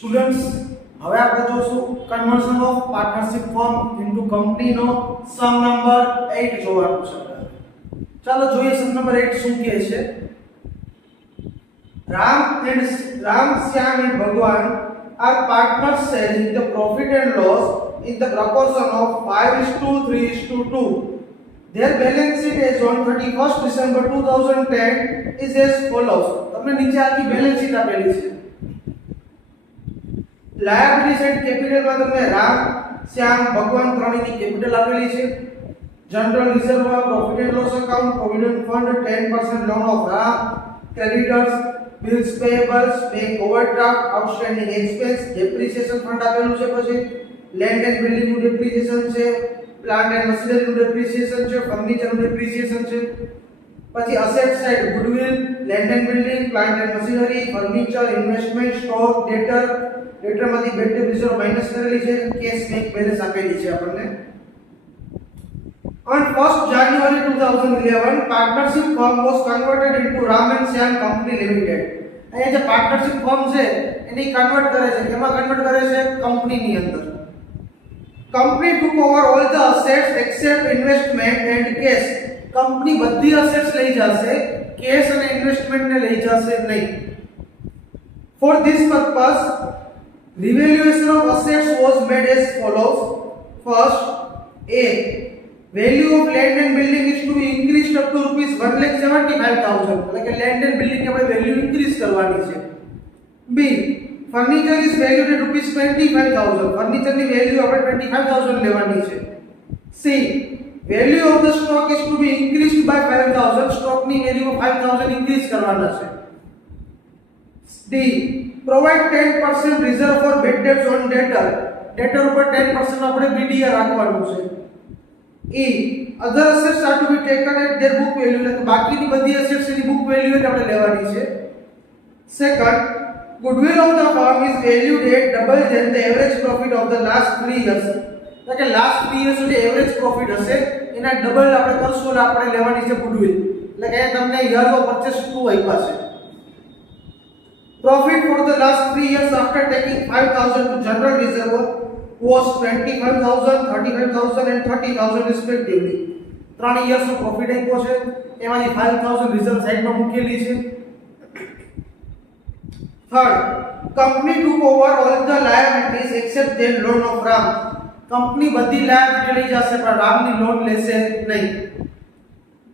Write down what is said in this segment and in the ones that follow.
Students, હવે આપણે જોશું conversion of partnership firm into કંપનીનો સમ નંબર 8 જોવાનું છે. ચાલો જોઈએ સમ નંબર 8 શું કહે છે. Ram, Shyam and Bhagwan are partners sharing the profit and loss in the proportion of 5:3:2. Their balance sheet as on 31st December 2010 is as follows. તમને નીચે આખી બેલેન્સ શીટ આપેલી છે. લાયબિલિટી સાઇડ કેપિટલમાં તમને રામ, શ્યામ, ભગવાન ત્રણેયની કેપિટલ આપેલી છે. જનરલ રિઝર્વમાં profit and loss account, provident fund, 10% loan of Ram, creditors, bills payables, bank overdraft, outstanding expense, depreciation fund આપેલું છે. પછી land and building નું depreciation છે, plant and machinery નું depreciation છે, furniture નું depreciation છે. પછી asset side goodwill, land and building, plant and machinery, furniture, investment, stock, debtor માંથી bad debt reserve માઈનસ કરેલી છે. cash bank balance આપેલી છે આપણને. On 1st January 2011, partnership firm was converted into Ram and Shyam Company Limited. અહીંયા જે partnership firm છે એની convert કરે છે. કેમાં કન્વર્ટ કરે છે? કંપનીની અંદર. Company took over all the assets except investment and cash. Company બધી અસેટ્સ લઈ જશે, કેશ અને ઇન્વેસ્ટમેન્ટ ને લઈ જશે નહીં. For this purpose, revaluation of assets was made as follows. First, A. Value of land and building is to be increased up to ₹1,75,000. એટલે કે land and building ની આપણે વેલ્યુ ઇન્ક્રીઝ કરવાની છે. B. Furniture is valued at ₹25,000. Furniture ની value આપણે 25,000 લેવાની છે. C. Value of the stock is to be increased by 5,000. Stock ની વેલ્યુ 5,000 ઇન્ક્રીઝ કરવાના છે. D. Provide 10% reserve for bad debts on debtor. debtor ઉપર 10% આપણે BDR રાખવાનું છે. E. Other assets are to be taken at their book value. એટલે બાકીની બધી assets ની book value જ આપણે લેવાની છે. Second, goodwill of the firm is valued at double than the average profit of the last 3 years. એટલે કે last 3 years જે એવરેજ પ્રોફિટ હશે એના ડબલ આપણે કરશું એટલે આપણે લેવાની છે goodwill. એટલે કે તમને યર ઓફ પરચેસ 2 આપ્યા છે. Profit for the last 3 years after taking 5,000 to general reserve was 25,000, 35,000 and 30,000 respectively. 3 years no profit આપ્યો છે, એમાંથી 5,000 રિઝર્વ સાઈડમાં મૂકેલી છે. Third, company took over all the liabilities except the loan of Ram. Company બધી liability લઈ જશે પણ રામની લોન લેશે નહીં.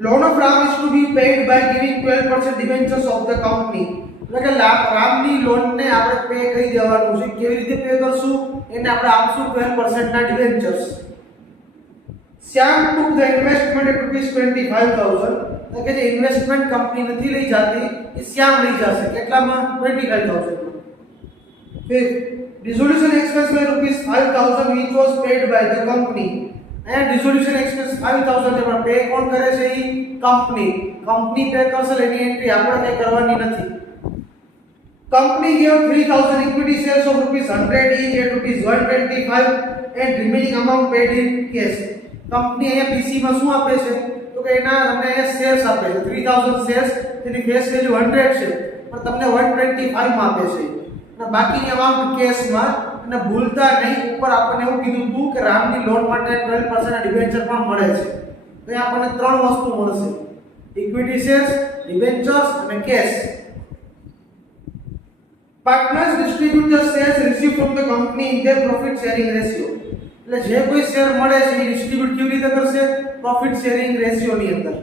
Loan of Ram is to be paid by giving 12% debentures of the company. એટલે કે રામની લોનને આપણે પે કરી દેવાનું છે. કેવી રીતે પે કરશું? એને આપણે આપશું 12% ના debentures. Shyam took the investment at ₹25,000. એટલે કે જે ઇન્વેસ્ટમેન્ટ કંપની નથી લઈ જાતી એ શ્યામ લઈ જશે. કેટલામાં? 25,000. Fifth, dissolution expense by ₹5,000 which was paid by the company. અહીંયા dissolution expense 5,000 છે પણ પે કોણ કરે છે? એ કંપની. કંપની પે કરશે એની એન્ટ્રી આપણે કઈ કરવાની નથી. Company gave 3,000 equity shares of ₹100 each at ₹125 and remaining amount paid in cash. Company અહીંયા PC માં શું આપે છે? તો કે એના તમને અહીંયા શેર્સ આપે છે. 3,000 શેર્સ તેની ફેસ વેલ્યુ 100 છે પણ તમને 125 માં આપે છે. અને બાકીની અમાઉન્ટ કેશમાં. અને ભૂલતા નહીં ઉપર આપણને એવું કીધું હતું કે રામની લોન માટે 12% ના ડિબેન્ચર પણ મળે છે. તો અહીંયા આપણને ત્રણ વસ્તુ મળશે: ઇક્વિટી શેર્સ, ડિબેન્ચર્સ અને cache. Partners distribute the shares received from the company in their profit sharing ratio. એટલે જે કોઈ શેર મળે છે એ ડિસ્ટ્રીબ્યુટ કેવી રીતે કરશે? પ્રોફિટ શેરિંગ રેશિયો ની અંદર.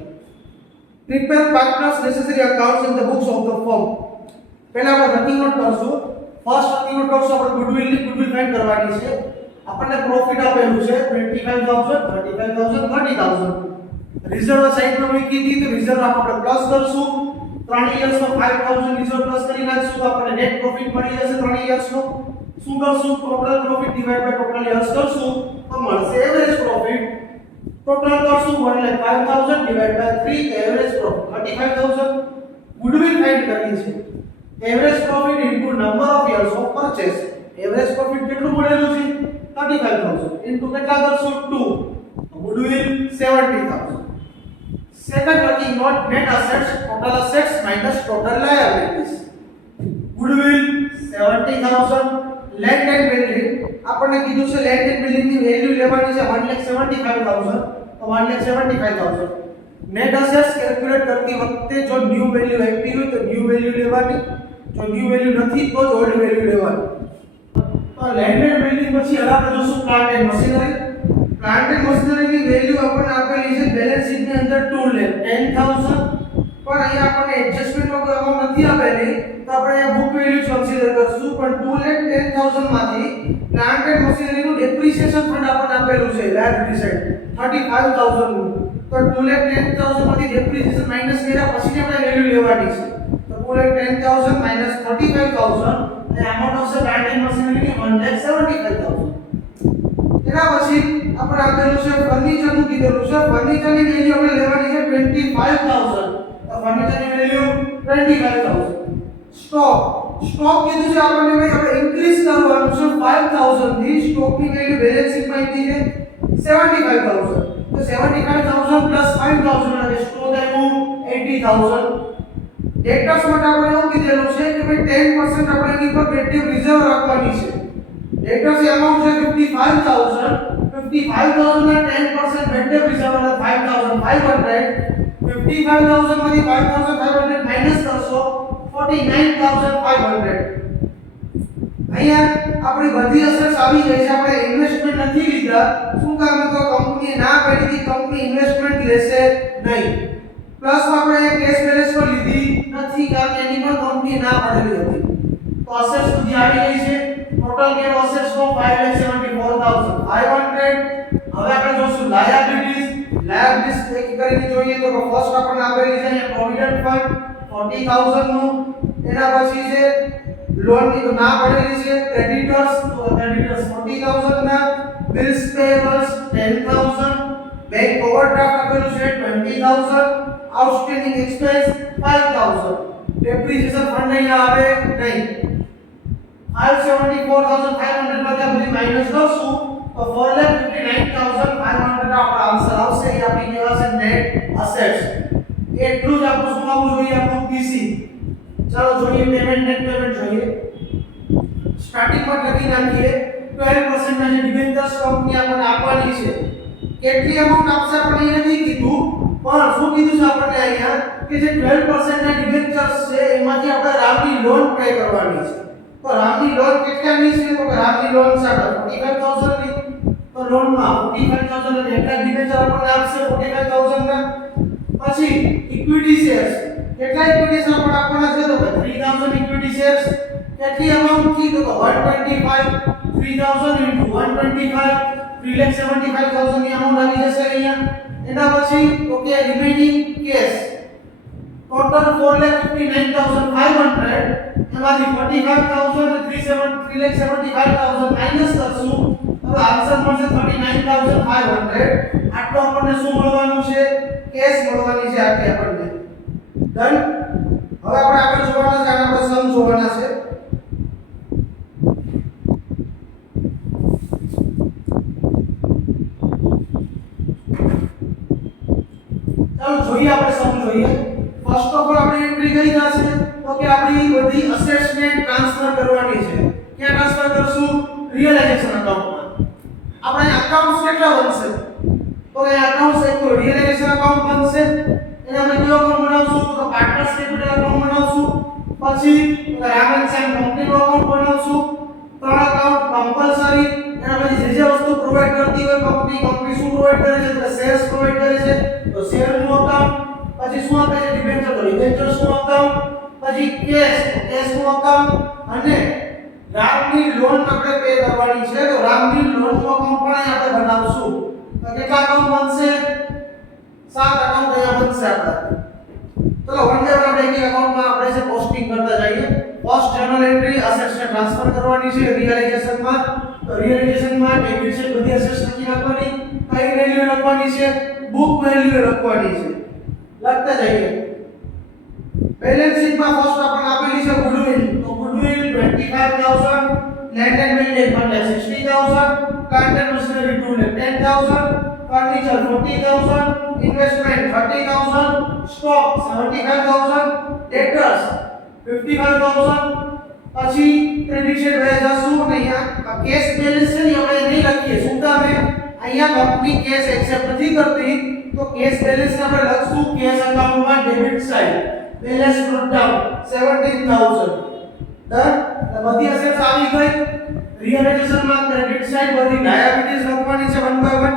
Prepare partners necessary accounts in the books of the firm. પહેલા આપણે વર્કિંગ નોટ કરશું. ફર્સ્ટ વર્કિંગ નોટ કરશું આપણે ગુડવિલ ફાઇન્ડ કરવાની છે. આપણને પ્રોફિટ આપેલું છે 25,000, 35,000, 30,000. રિઝર્વ સાઈડમાં મૂકી દીધી તો રિઝર્વ આપણે પ્લસ કરશું. 3 યર્સનો 5,000 રિઝર્વ પ્લસ કરી નાખશું તો આપણને નેટ પ્રોફિટ મળી જશે 3 યર્સનો. શું કરશું? Total profit divide by total years કરશું તો મળશે એવરેજ પ્રોફિટ. ટોટલ કરશું 1,05,000 divide by 3 average profit 35,000. Goodwill find કરવી છે. Average profit into number of years of purchase. Average profit કેટલું મળેલું છે? 35,000 ઇન્ટુ કેટલા કરશું? 2. Goodwill 70,000. Second working note, net assets, total assets minus total liabilities. Goodwill 70,000, land and building આપણને કીધું છે લેન્ડ એન્ડ બિલ્ડિંગ ની વેલ્યુ લેવાની છે 1,75,000 તો 1,75,000 નેટ એસેટ્સ કેલ્ક્યુલેટ કરતી વખતે જો ન્યુ વેલ્યુ એક્ટિવ હોય તો ન્યુ વેલ્યુ લેવાની, જો ન્યુ વેલ્યુ નથી તો ઓલ્ડ વેલ્યુ લેવાની. તો લેન્ડ એન્ડ બિલ્ડિંગ પછી હવે આપણે જોશું plant and machinery. Plant and machinery ની વેલ્યુ આપણને આપેલી છે બેલેન્સ શીટ ની અંદર 2 લેખ 10,000 પણ અહીંયા આપણને એડજસ્ટમેન્ટ નો કોઈ અમાઉન્ટ નથી આપેલી તો આપણે અહીંયા બુક વેલ્યુ કન્સિડર કરશું. પણ 2,10,000 માંથી પ્લાન્ટ એન્ડ મશીનરી નું ડેપ્રિસિએશન ફંડ આપણને આપેલું છે લાયબિલિટી સાઈડ 35,000 નું. તો 2,10,000 માંથી ડેપ્રિસિએશન માઈનસ કર્યા પછી આપણે વેલ્યુ લેવાની છે. તો 2,10,000 માઈનસ 35,000 અને અમાઉન્ટ આવશે પ્લાન્ટ એન્ડ મશીનરી ની 1,75,000. એના પછી આપણે આપેલું છે ફર્નિચર નું કીધેલું છે. ફર્નિચર ની વેલ્યુ આપણે લેવાની છે 25,000. તો ફર્નિચર ની વેલ્યુ 25,000. સ્ટોક કીધું છે આપણને ભાઈ આપણે ઇન્ક્રીઝ કરવાનું છે 5,000 થી. સ્ટોક ની વેલ્યુ બેલેન્સ શીટ માં આવી છે 75,000. તો 75,000 પ્લસ 5,000 એટલે સ્ટોક આવ્યું 80,000. ડેટર્સ માટે આપણે એવું કીધેલું છે કે ભાઈ 10% આપણે એની પર ક્રેડિટ રિઝર્વ રાખવાની છે. ડેટર્સ અમાઉન્ટ છે 55,000. 55,000 ના 10% ક્રેડિટ રિઝર્વ એટલે 5,500. 55,000 માંથી 5,500 માઈનસ કરશો 49,500. અહીંયા આપણી બધી અસેટ્સ આવી ગઈ છે. આપણે ઇન્વેસ્ટમેન્ટ નથી લીધા. શું કામ તો કંપની ના પાડી કે કંપની ઇન્વેસ્ટમેન્ટ લેશે નહીં. પ્લસ આપણે કેશ બેલેન્સ પર લીધી નથી કારણ કે એની પર કંપની ના પાડેલી હતી. તો અસેટ્સ સુધી આવી ગઈ છે. ટોટલ કેર અસેટ્સ નો 5,74,500. હવે આપણે જોશું લાયબિલિટીઝ. લાયબિલિટીઝ એક કરીને જોઈએ તો ફર્સ્ટ આપણને આપેલી છે અહીંયા પ્રોવિડન્ટ ફંડ 40,000 નું. એના પછી છે લોન ની તો ના પડેલી છે ક્રેડિટર્સ તો ક્રેડિટર્સ 40,000 ના. Bills payables 10,000. બેંક ઓવરડ્રાફ્ટ આપેલું છે 20,000. Outstanding expense 5,000. ડેપ્રિસિએશન ફંડ અહીંયા આવે નહીં. 574,500 માંથી આપણે માઈનસ કરશું તો 4,59,500 આપણો આન્સર આવશે. એ આપણી કહેવાશે નેટ અસેટ્સ. એટલું જ આપણું શું આવવું જોઈએ આપણું પીસી. ચાલો જોઈએ પેમેન્ટ નેટ પેમેન્ટ જોઈએ. સ્ટાર્ટિંગ માં લખી નાખીએ 12% ના જે ડિબેન્ચર્સ કંપની આપણને આપવાની છે. કેટલી અમાઉન્ટ આપશે આપણને એ નથી કીધું પણ શું કીધું છે આપણને અહીંયા કે જે 12% ના ડિબેન્ચર્સ છે એમાંથી આપણે રામની લોન પે કરવાની છે. તો રામની લોન કેટલાની છે તો કે રામની લોન છે આપણે 45,000 ની. તો લોન માં 45,000 ને એટલા ડિબેન્ચર આપણને આપશે 45,000 ના. પછી ઇક્વિટી શેર્સ કેટલા ઇક્વિટી શેર પણ આપવાના છે તો 3,000 ઇક્વિટી શેર્સ. કેટલી અમાઉન્ટ થી તો 125. 3,000 into 125 3,75,000 ની અમાઉન્ટ આવી જશે અહીંયા. એના પછી તો કે રિમેનિંગ કેશ ટોટલ 4,59,500. એમાંથી 45,000 અને 3,75,000 માઈનસ કરશું તો આન્સર મળશે 39,500. આટલો આપણને શું મળવાનું છે કેશ મળવાની છે આટલી આપણને. ડન. હવે આપણે આગળ જોવાના છે અને આપણે સમ જોવાના છે. ચાલો જોઈએ આપણે સમ જોઈએ. ફર્સ્ટ ઓફ ઓલ આપણે એન્ટ્રી કઈ થશે તો કે આપણી બધી અસેટ્સ ને ટ્રાન્સફર કરવાની છે. ક્યાં ટ્રાન્સફર કરશું રિયલાઇઝેશન અકાઉન્ટમાં. આપણે અકાઉન્ટ્સ કેટલા બનશે તો કે અકાઉન્ટ્સ એક તો રિયલાઇઝેશન અકાઉન્ટ બનશે. એના આપણે કયો અકાઉન્ટ બનાવશું તો પાર્ટનર્સ કેપિટલ અકાઉન્ટ બનાવશું. પછી રામન સેમ કંપનીનું અકાઉન્ટ બનાવશું. ત્રણ અકાઉન્ટ કમ્પલસરી. એના પછી જે વસ્તુ પ્રોવાઈડ કરતી હોય કંપની શું પ્રોવાઈડ કરે છે તો શેર્સ પ્રોવાઈડ કરે છે તો શેરનું અકાઉન્ટ. પછી શું આપે છે ડિબેન્ચર તો ડિબેન્ચર્સનું અકાઉન્ટ. પછી કેશનું અકાઉન્ટ અને રામની લોન આપણે પે કરવાની છે તો રામની લોનનું અકાઉન્ટ પણ આપણે બનાવશું. તો કેટલા અકાઉન્ટ બનશે 7 અકાઉન્ટ અહીંયા બનશે આપણા. ચલો વન બાય વન આપણે એક અકાઉન્ટમાં આપણે છે પોસ્ટિંગ કરતા જઈએ. ફર્સ્ટ જર્નલ એન્ટ્રી અસેટ્સ ને ટ્રાન્સફર કરવાની છે રિયલાઇઝેશનમાં. તો રિયલાઇઝેશનમાં ડેબિટ છે બધી અસેટ્સ લખી નાખવાની. કઈ વેલ્યુ લખવાની છે બુક વેલ્યુ લખવાની છે. લખતા જઈએ. બેલેન્સ શીટમાં ફર્સ્ટ આપણને આપેલી છે ગુડવિલ તો ગુડવિલ 25,000. લેન્ડ એન્ડ બિલ્ડિંગ એટલે 60,000. Plant and machinery 2,10,000. Furniture 40,000. Investment 30,000. Stock 75,000. ડેટર્સ 55,000. પછી ક્રેડિટ સાઈડ વહે જશું અને અહીંયા કેશ બેલેન્સ છે ને આપણે નહીં લખીએ શું કામ હે અહીંયા કંપની કેશ એક્સેપ્ટ નથી કરતી તો કેશ બેલેન્સ ને આપણે લખશું કેશ અકાઉન્ટમાં debit side balance note down 17000 done બધી અસેટ્સ આવી ગઈ રિયલાઇઝેશન માં ક્રેડિટ સાઈડ બધી લાયબિલિટીઝ લખવાની છે 1 બાય 1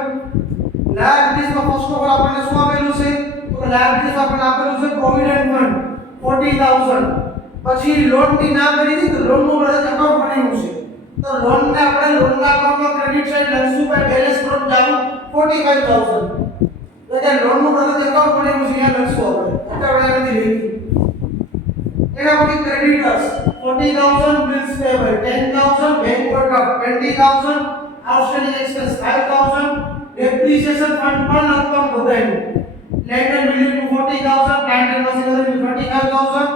લાયબિલિટીઝ માં ફર્સ્ટ ઓફ ઓલ આપણને શું આપેલું છે તો લાયબિલિટીઝ આપણને આપેલું છે પ્રોવિડન્ટ ફંડ 40000 પછી લોન ની નામ કરી દીધું લોન નું બધા અકાઉન્ટ બનાવ્યું છે તો લોન ને આપણે લોન ના અકાઉન્ટમાં ક્રેડિટ સાઈડ લખશું બાય બેલેન્સ નોટ ડાઉન 45000 એટલે લોન નું બધા અકાઉન્ટ બનાવ્યું છે અહીંયા લખશું આપણે એટલે આપણે નથી લખ્યું એના પછી creditors 40000 bills payable 10000 bank overdraft 20000 outstanding expense 5000 depreciation fund પણ લખવાનું બધાયનું land and building 40000 plant and machinery 35000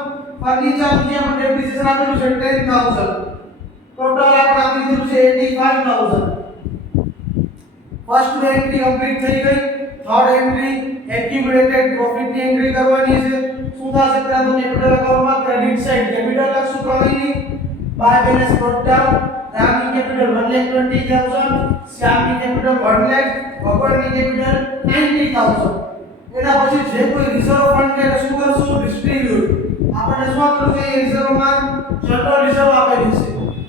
furniture મુજબ ડેપ્રિસિએશન આપેલું છે 10000 ટોટલ આપણે આપી દીધું છે 85000 ફર્સ્ટ એન્ટ્રી કમ્પ્લીટ થઈ ગઈ થર્ડ એન્ટ્રી એક્યુમ્યુલેટેડ પ્રોફિટ ની એન્ટ્રી કરવાની છે શું થશે પહેલા તો કેપિટલ અકાઉન્ટમાં ક્રેડિટ સાઈડ કેપિટલ લખશું પ્રવીણની બાય બેલેન્સ નોટ ડાઉન રામની કેપિટલ 120000 શ્યામની કેપિટલ 1 લાખ ભગવાનની કેપિટલ 90000 એના પછી જે કોઈ રિઝર્વ ફંડ છે શું કરશું ડિસ્ટ્રીબ્યુટ આપણે શું કરવું છે રિઝર્વ માં જનરલ રિઝર્વ આપેલી છે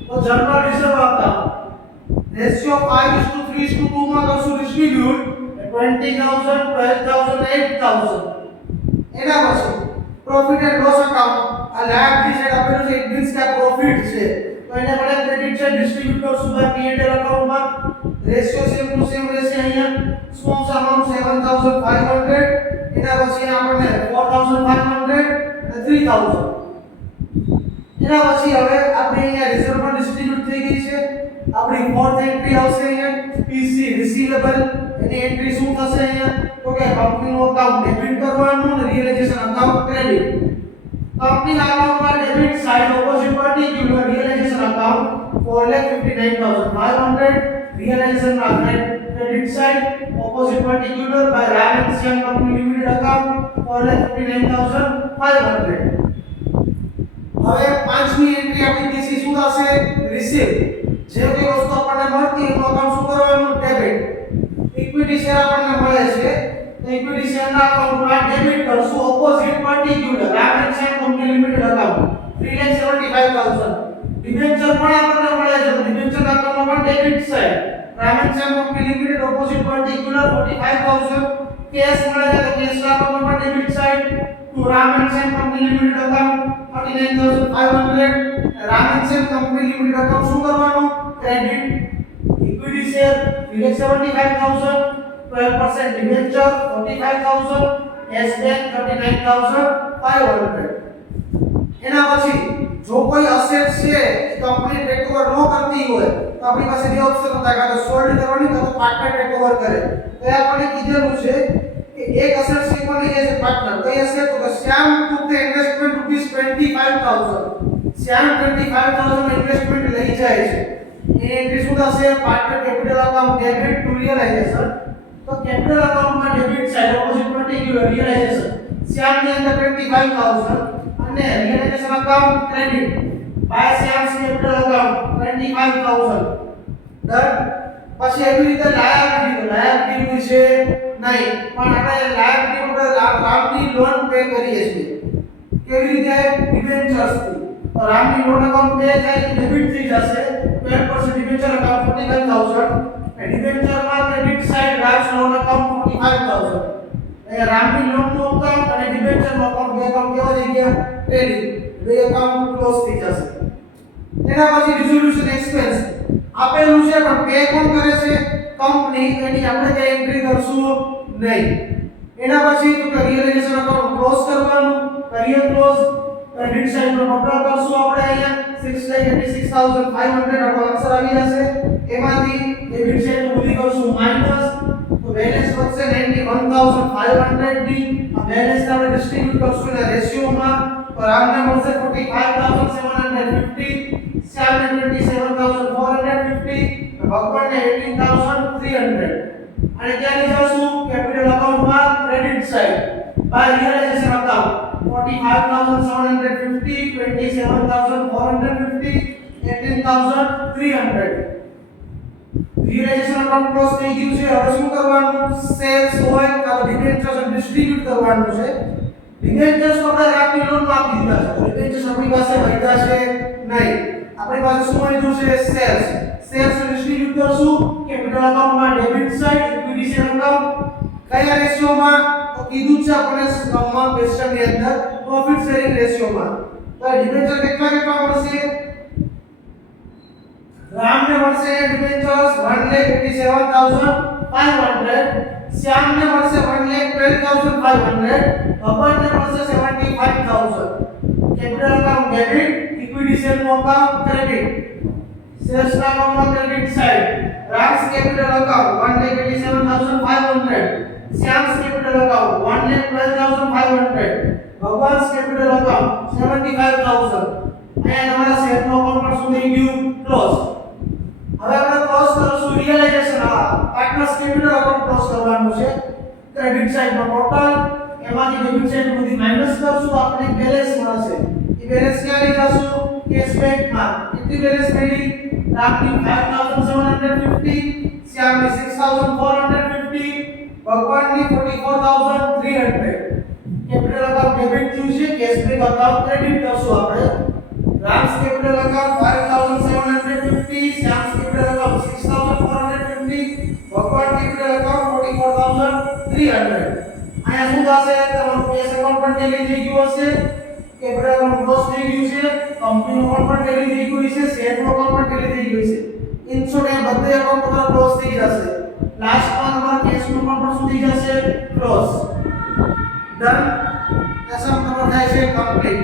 તો જનરલ રિઝર્વ આપતા રેશિયો 5:3:2 માં કરશું ડિસ્ટ્રીબ્યુટ 20000 12000 8000 એના પછી પ્રોફિટ એન્ડ લોસ અકાઉન્ટ આ લાયબિલિટી સાઈડ આપેલું છે ઇટ મીન્સ કે પ્રોફિટ છે તો એને આપણે ક્રેડિટ સાઈડ ડિસ્ટ્રીબ્યુટ કરશું બાય P&L અકાઉન્ટમાં રેશિયો સેમ ટુ સેમ રહેશે અહીંયા સ્મોલ અમાઉન્ટ 7500 એના પછી આપણને 4500 3000 એના પછી હવે આપણે અહીંયા રિઝર્વ માં ડિસ્ટ્રીબ્યુટ થઈ ગઈ છે આપણી ફોર્થ એન્ટ્રી આવશે અહીંયા PC રિસીવેબલ એની એન્ટ્રી શું થશે અહીંયા તો કે કંપનીનું અકાઉન્ટ ડેબિટ કરવાનું અને રિયલાઇઝેશન અકાઉન્ટ ક્રેડિટ કંપનીના અકાઉન્ટમાં debit side opposite particular realisation account 459500 realisation credit side opposite particular by રાયન શ્યામ કંપની લિમિટેડ અકાઉન્ટ 459500 હવે પાંચમી એન્ટ્રી આપણી DC શું થશે રિસીવ જે કોઈ વસ્તુ આપણને મળતી એનું અકાઉન્ટ શું કરવાનું ડેબિટ ઇક્વિટી શેર આપણને મળે છે તો ઇક્વિટી શેરના અકાઉન્ટમાં ડેબિટ કરશું opposite particular Rayan Shyam company limited account 375000 debenture પણ આપણને મળે છે તો ડિબેન્ચર અકાઉન્ટમાં debit side Rayan Shyam company limited opposite particular 45000 cash મળે છે તો કેશ અકાઉન્ટમાં debit side to Rayan Shyam company limited account 49500 Rayan Shyam company limited account શું કરવાનું credit equity share 75000 12% debenture 45000 Yes Bank 39500 એના પછી જો કોઈ અસેટ છે કંપની ટેકઓવર ન કરતી હોય તો આપણી પાસે બે ઓપ્શન હતા કાં તો સોલ્ડ કરવાની કાં તો પાર્ટનર ટેકઓવર કરે તો એ આપણને કીધેલું છે કે એક અસેટ છે કોને કહે છે પાર્ટનર કઈ અસેટ તો કે Shyam took the investment ₹25000 Shyam 25000 investment લઈ જાય છે એ એન્ટ્રી શું થશે partner capital account debit to realisation તો કેપિટલ અકાઉન્ટમાં debit side opposite particular realisation શ્યામની અંદર 25000 અને realisation account credit by Shyam's capital account 25000 done પછી એવી રીતે લાયબિલિટી છે નહીં પણ આપણે લાયબિલિટી ઉપર રામની લોન પે કરીએ છીએ કેવી રીતે ડિબેન્ચર્સ થી તો રામની લોન અકાઉન્ટ પે થાય ડેબિટ થઈ જશે 12% ડિબેન્ચર અકાઉન્ટ 45000 અને ડિબેન્ચરમાં ક્રેડિટ સાઈડ રાજ લોન અકાઉન્ટ 45000 એ રામની લોન નું અકાઉન્ટ અને ડિબેન્ચર નું અકાઉન્ટ બે અકાઉન્ટ કેવા થઈ ગયા ક્રેડિટ બે અકાઉન્ટ ક્લોઝ થઈ જશે એના પછી રિઝોલ્યુશન એક્સપેન્સ આપેલું છે પણ પે કોણ કરે છે કંપની એની આપણે કઈ એન્ટ્રી કરશું નહીં એના પછી તો રિયલાઇઝેશન અકાઉન્ટ ક્લોઝ કરવાનું કરીએ ક્લોઝ ક્રેડિટ સાઈડ નો ટોટલ કરશું આપણે અહીંયા 686500 આપણો આન્સર આવી જશે એમાંથી ડેબિટ સાઈડ નું ભૂલી કરશું માઈનસ તો બેલેન્સ વધશે 91500 ડી આ બેલેન્સ આપણે ડિસ્ટ્રીબ્યુટ કરશું એટલે રેશિયોમાં તો રામને મળશે 45750 શ્યામને 27450 ભગવાનને 18300 અને ત્યાં જઈશું કેપિટલ અકાઉન્ટમાં credit side by realisation account 45,750, 27,450, 18,300. Realisation account close થઈ ગયું છે. હવે શું કરવાનું? સેલ્સ હોય કાં તો ડિબેન્ચર્સ ડિસ્ટ્રીબ્યુટ કરવાનું છે. ડિબેન્ચર્સ તો આપણે રાખની લોન માં આપી દીધા છે. ડિબેન્ચર્સ આપણી પાસે વધ્યા છે નહીં. આપણી પાસે શું વધ્યું છે? સેલ્સ. સેલ્સ ડિસ્ટ્રીબ્યુટ કરશું કેપિટલ અકાઉન્ટમાં debit side, equity share account કયા રેશિયોમાં? તો કીધું છે આપણે સ્કમમાં ક્વેશ્ચનની અંદર પ્રોફિટ શેરિંગ રેશિયોમાં. તો ડિબેન્ચર કેટલા મળશે? રામને મળશે ડિબેન્ચર્સ 1,87,500, શ્યામને મળશે 1,12,500, ભગવાનને મળશે 75,000. Capital account debit, equity share account credit, sales અકાઉન્ટમાં credit side. Ram's capital account 1,87,500, Shyam's capital account 1,12,500, Bhagwan's capital account 75,000. અહીંયા તમારા શેરનો અકાઉન્ટ પણ શું થઈ ગયું? ક્લોઝ. હવે આપણે ક્લોઝ કરશું realisation. Partners capital account close કરવાનું છે. ક્રેડિટ સાઇડમાં ટોટલ, એમાંથી ડેબિટ સાઇડ બધી માઈનસ કરશું તો આપણને બેલેન્સ મળશે. એ બેલેન્સ ક્યાં લઈ જશું? કેશ બેંકમાં. કેટલી બેલેન્સ મળી? રામની 5,750, શ્યામની 6,450, ભગવાનની 44,300. કેપિટલ અકાઉન્ટ ડેબિટ થયું છે, કેશ બેંક અકાઉન્ટ ક્રેડિટ કરશું આપણે. Ram's capital account 5,750, Shyam's capital account 6,450, ભગવાન કેપિટલ અકાઉન્ટ 44,300. અહીંયા શું થશે? તમારું કેશ અકાઉન્ટ પણ ટેલી થઈ ગયું હશે, કેપિટલ અકાઉન્ટ ક્લોઝ થઈ ગયું છે, કંપનીનું અકાઉન્ટ પણ ટેલી થઈ ગયું છે, શેરનું અકાઉન્ટ પણ ટેલી થઈ ગયું છે. ઇન શોર્ટ એ બધે અકાઉન્ટ તમારા ક્લોઝ થઈ જશે. લાસ્ટમાં તમારા કેશનું અકાઉન્ટ પણ શું થઈ જશે? ક્લોઝ. ડન. લેસન તમારો થાય છે કમ્પ્લીટ.